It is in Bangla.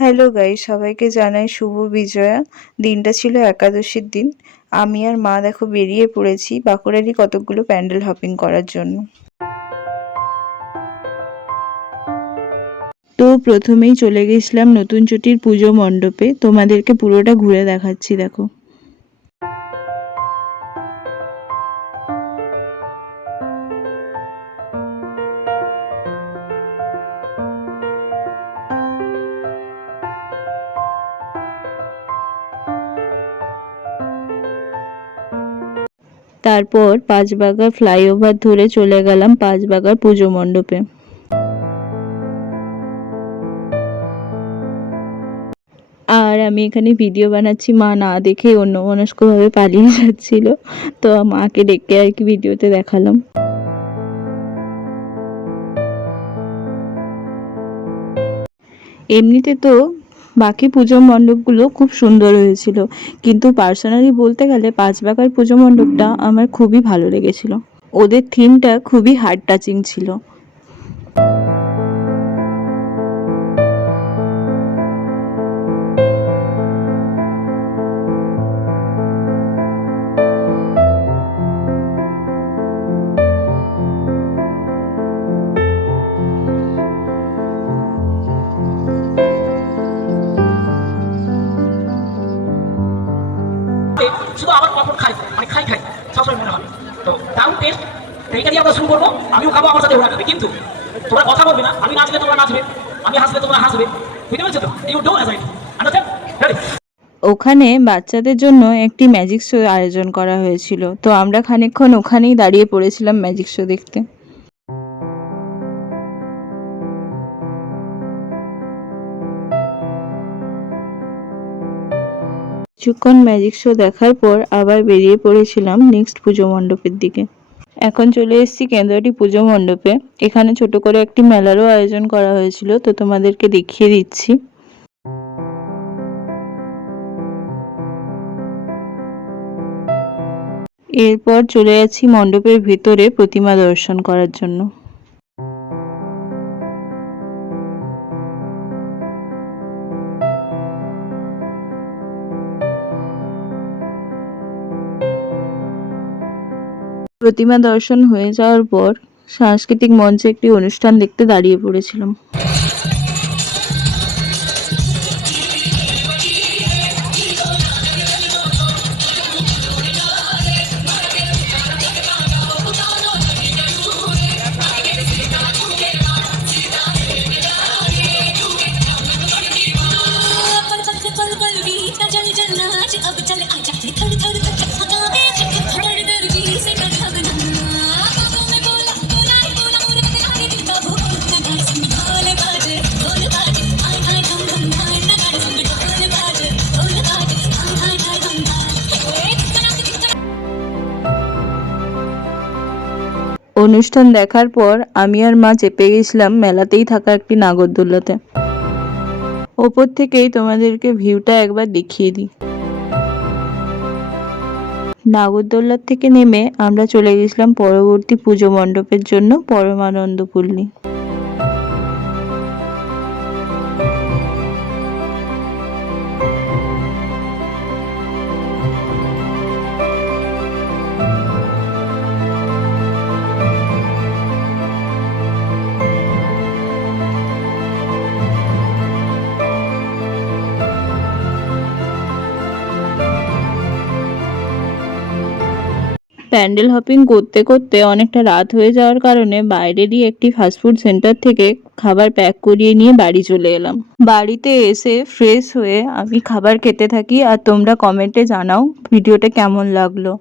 হ্যালো গাইস, সবাইকে জানাই শুভ বিজয়া। দিনটা ছিল একাদশীর দিন। আমি আর মা দেখো বেরিয়ে পড়েছি বাঁকুড়ারই কতকগুলো প্যান্ডেল হপিং করার জন্য। তো প্রথমেই চলে গেছিলাম নতুন চটির পুজো মণ্ডপে। তোমাদেরকে পুরোটা ঘুরে দেখাচ্ছি, দেখো। তারপর পাঁচবাগার ফ্লাইওভার ধরে চলে গেলাম পাঁচবাগার পুজো মণ্ডপে। আর আমি এখানে ভিডিও বানাচ্ছি, মা না দেখে অন্যমনস্কভাবে পালিয়ে যাচ্ছিল, তো মাকে ডেকে আর কি ভিডিওতে দেখালাম। এমনিতে তো বাকি পুজো মণ্ডপগুলো খুব সুন্দর হয়েছিল, কিন্তু পার্সোনালি বলতে গেলে পাঁচবাগার পুজো মণ্ডপটা আমার খুবই ভালো লেগেছিল। ওদের থিমটা খুবই হার্ট টাচিং ছিল। শুধু আবার পাপড় খাই, মানে খাই খাই সবসময় মনে হবে। তো দারুণ টেস্ট, এইটা দিয়ে আমরা শুরু করবো। আমিও খাবো, আমার সাথে ওরা খাবে, কিন্তু তোমরা কথা বলবে না। আমি নাচলে তোমরা নাচবে, আমি হাসলে তোমরা হাসবে। বুঝতে পারছো তো? You do as I do. Understand? Ready? ওখানে বাচ্চাদের জন্য একটি ম্যাজিক শো আয়োজন করা হয়েছিল, তো আমরা খানিকক্ষণ ওখানেই দাঁড়িয়ে পড়েছিলাম ম্যাজিক শো দেখতে। কিছুক্ষণ ম্যাজিক শো দেখার পর আবার বেরিয়ে পড়েছিলাম নেক্সট পুজো মণ্ডপের দিকে। এখন চলে এসেছি কেন্দ্রটি পুজো মণ্ডপে। এখানে ছোট করে একটি মেলারও আয়োজন করা হয়েছিল, তো তোমাদেরকে দেখিয়ে দিচ্ছি। এরপর চলে যাচ্ছি মণ্ডপের ভিতরে প্রতিমা দর্শন করার জন্য। প্রতিমা দর্শন হয়ে যাওয়ার পর সাংস্কৃতিক মঞ্চে একটি অনুষ্ঠান দেখতে দাঁড়িয়ে পড়েছিলাম। অনুষ্ঠান দেখার পর আমি আর মা চেপে গেছিলাম মেলাতেই থাকা একটি নাগরদোল্লাতে। ওপর থেকেই তোমাদেরকে ভিউটা একবার দেখিয়ে দিই। নাগরদোল্লার থেকে নেমে আমরা চলে গেছিলাম পরবর্তী পুজো মণ্ডপের জন্য, পরমানন্দপল্লী। প্যান্ডেল হপিং করতে করতে অনেকটা রাত হয়ে যাওয়ার কারণে বাইরেরই একটি ফাস্টফুড সেন্টার থেকে খাবার প্যাক করিয়ে নিয়ে বাড়ি চলে এলাম। বাড়িতে এসে ফ্রেশ হয়ে আমি খাবার খেতে থাকি, আর তোমরা কমেন্টে জানাও ভিডিওটা কেমন লাগলো।